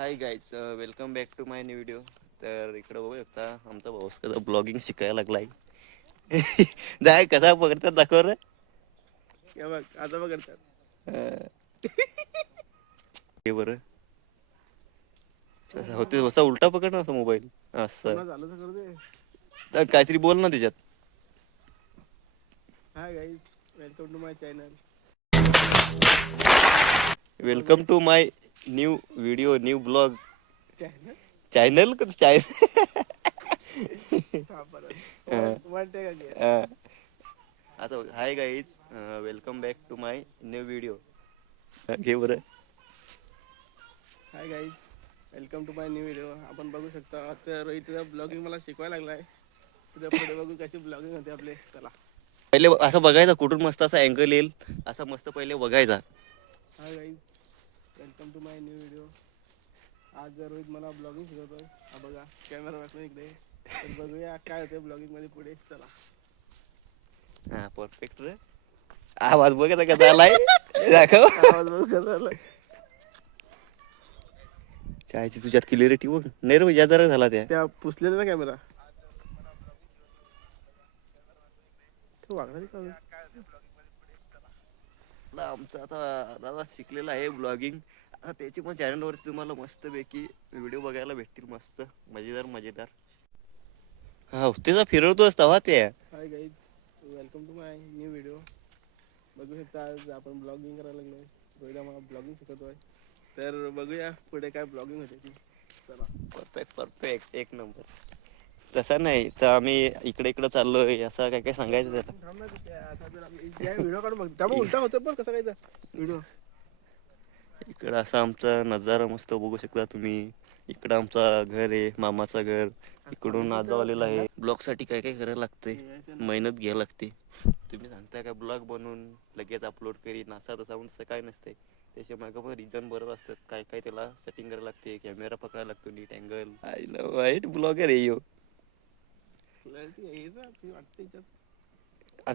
High guys, welcome back to my new video. तर इकडे बघू शकता आमचा भाऊस कसा ब्लॉगिंग शिकायला लागलाय. जाय कसा पकडतात दाखव रे. बघ आता बघतात हे बरं होते असा उलटा पकड ना असा मोबाईल असं. झालं तर करू दे. तर काहीतरी बोल ना त्याच्यात. Hi guys, welcome to my channel. Welcome to my new video, new blog channel channel का चॅनल. आता hi guys, welcome back to my new video. घे बरं. Hi guys, welcome to my new video. आपण बघू शकता तर Rohit blogging मला शिकवायला लागलाय. तुझ्या पुढे बघू कशी ब्लॉगिंग होते आपले. चला पहिले असं बघायचं कुठून मस्त असा अँगल येईल असं मस्त पहिले बघायचा. Hi guys, welcome to my new video. आज रोहित मला ब्लॉगिंग शिकवतोय. हा बघा कॅमेरा वाचून इकडे. तर बघूया काय होते ब्लॉगिंग मध्ये पुढे. चला. हा परफेक्ट रे. आवाज बघ कसा आलाय. दाखव आवाज बघू कसा आला. चायची तुझ्यात क्लिअरिटी बघ. नाही रे या जरा झाला त्या पुसलेला ना कॅमेरा. आमचा आता दादा शिकलेला आहे ब्लॉगिंग. आता त्याची पण चॅनल वरती तुम्हाला मस्त पैकी व्हिडिओ बघायला भेटतील. मस्त मजेदार. हा त्याचा फिरवतोच तवा ते. Hi guys, welcome to my new video. बघू शकता आज आपण ब्लॉगिंग करायला लागलोय. रोहित मला ब्लॉगिंग शिकवतोय. तर बघूया पुढे काय ब्लॉगिंग होते ती. चला. परफेक्ट एक नंबर. तसा नाही तर आम्ही इकडे चाललोय असं काय सांगायचं त्याला. व्हिडिओ काढून बघ. त्यामुळे उलटा होतो पण कसा काय व्हिडिओ. इकडं असा आमचा नजारा मस्त बघू शकता तुम्ही. इकडं आमचा घर आहे, मामाचं घर. इकडून आजो आलेला आहे. ब्लॉग साठी काय करायला लागतंय, मेहनत घ्यायला लागते. तुम्ही सांगताय का ब्लॉग बनवून लगेच अपलोड करीन असा तसा म्हणून तसं काय नसतंय. त्याच्या मागं पण रिझन बरंच असतात. काय त्याला सेटिंग करायला लागते, कॅमेरा पकडायला लागतो नीट अँगल. आईला वाईट ब्लॉगर आहे ह्यो.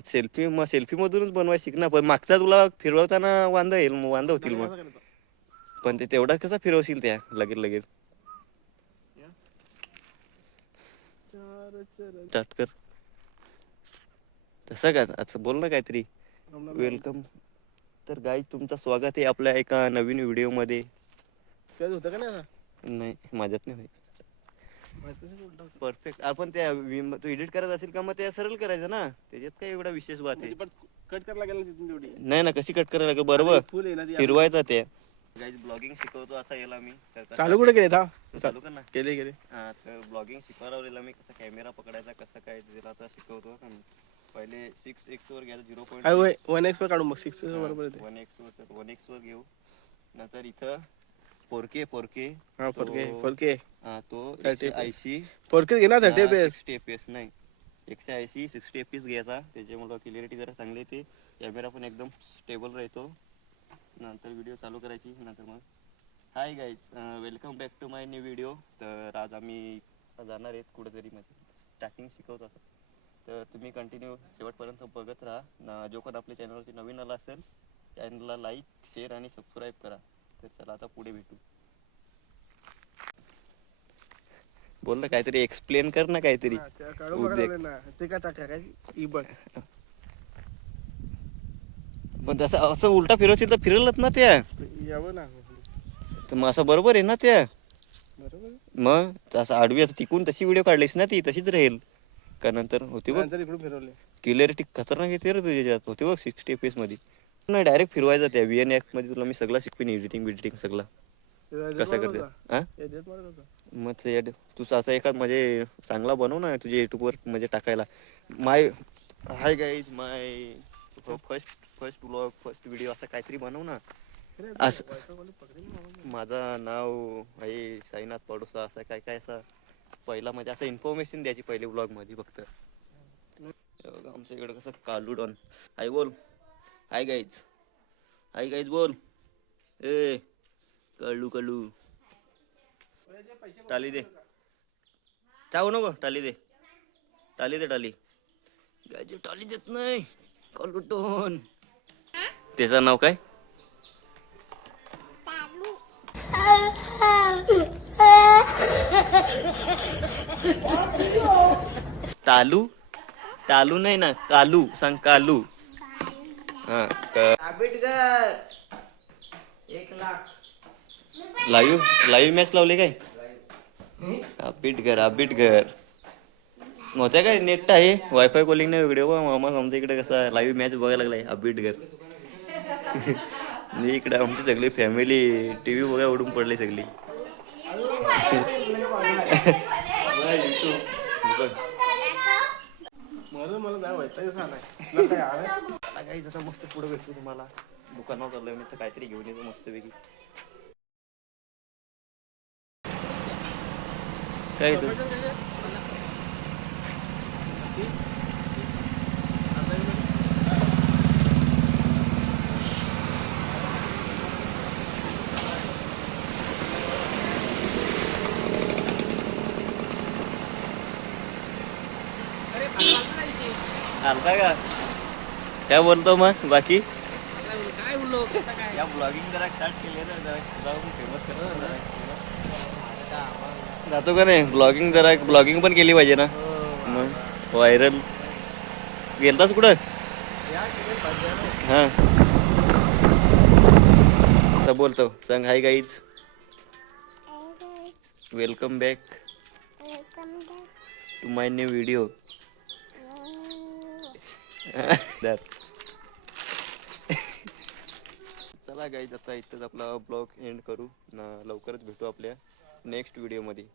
सेल्फी मधूनच बनवायला शिक ना. पण मागचा तुला फिरवताना वांदा होतील मग. पण ते तेवढा कसा फिरवशील त्या लगेच स्टार्ट कर. तसं का अच्छा बोल ना काहीतरी. वेलकम. तर गाईज तुमचं स्वागत आहे आपल्या एका नवीन व्हिडिओ मध्ये. होतं का नाही माझ्यात नाही. परफेक्ट. आपण त्या तू एडिट करायचं असेल का मग ते सरळ करायचं ना. त्याच्यात काय एवढा विशेष बात आहे. कट करायला लागेल तिथून तेवढी. नाही ना कशी कट करायला लागेल बरोबर. फिरवायचा ते. गाईज ब्लॉगिंग शिकवतो आता याला मी. चालू कुठे केले था. चालू कर ना. केले हा तर ब्लॉगिंग शिकवायला मी कसा कॅमेरा पकडायचा कसं काय त्याला आता शिकवतो. पहिले 6x वर घ्यायचं 0.6. 1x वर काढून बघ. 6 बरोबर येते. 1x वर घेऊ. नंतर इथं 4K हा फरके हा तो 180 फरके घे ना 30 fps. 60 fps नाही 180 60 fps घ्यायचा. त्याच्यामुळे क्लिअरिटी जरा चांगली येते. कॅमेरा पण एकदम स्टेबल राहतो. नंतर व्हिडिओ चालू करायची. नंतर मग hi guys, welcome back to my new video. तर आज आम्ही जाणार आहेत कुठेतरी स्टार्टिंग शिकवतो. तर तुम्ही कंटिन्यू शेवटपर्यंत बघत राहा. जो कोण आपल्या चॅनलवरती नवीन आला असेल चॅनलला लाईक शेअर आणि सबस्क्राईब करा. तर चला आता पुढे भेटू. बोल ना काहीतरी एक्सप्लेन कर ना काहीतरी. ते काय टाका काय बघ. पण तसं असं उलटा फिरवशील तर फिरलच ना त्या. यावं ना. तर मग असं बरोबर आहे ना त्या. बरोबर. मग तसं आडवी आता तिकून तशी व्हिडिओ काढलीस ना ती तशीच राहील का. नंतर होती बघ इकडून फिरवले. क्लिअरिटी खतरनाक येते रे तुझ्यात. होती बघ 60 fps मध्ये. नाही डायरेक्ट फिरवायचा त्या VN ॲप मध्ये. तुला मी सगळं शिकवीन एडिटिंग सगळं कसं करते. हा मग तू असं एखाद म्हणजे चांगला बनव ना तुझ्या युट्यूबवर म्हणजे टाकायला. हाय गाईज माय फर्स्ट व्लॉग फर्स्ट व्हिडिओ असं काहीतरी बनव ना. माझं नाव आहे साईनाथ पडोसा. असं काय असं पहिला म्हणजे असं इन्फॉर्मेशन द्यायची पहिले ब्लॉग मध्ये फक्त. आमच्या इकडे कसं कालूडॉन. हाय बोल. हाय गाईज बोल. ए कळू टाली दे. चावू नको. टाली दे. गायची टाली देत नाही. कलुटोन. त्याचं नाव काय. टालू टालू नाही ना, कालू सांग, कालू. हा लाईव्ह मॅच लावले काय? अपडेट घर होत्या काय? नेट आहे, वायफाय कॉलिंग नाही वेगळे मामा. आमच्या इकडे कसं लाईव्ह मॅच बघायला लागलाय अपडेट घर. इकडे आमची सगळी फॅमिली टीव्ही बघाय उडून पडली सगळी. मला काय व्हायचं सांगाय काय आलं. काही जसं मस्त पुढे भेटतो तुम्हाला. दुकानावर चाललोय मी तर काहीतरी घेऊन येतो मस्तपैकी. काय तू आलता का? काय बोलतो मग बाकी? काय बोललो काय या ब्लॉगिंग जरा स्टार्ट केली तर जरा फेमस कर. जातो का नाही? ब्लॉगिंग पण केली पाहिजे ना. मग व्हायरल गेलतास कुठं? हा आता बोलतो, सांग hi guys, welcome back to my new video. चला गाईज, आता इथंच आपला ब्लॉग एंड करू ना. लवकरच भेटू आपल्या नेक्स्ट व्हिडिओमध्ये.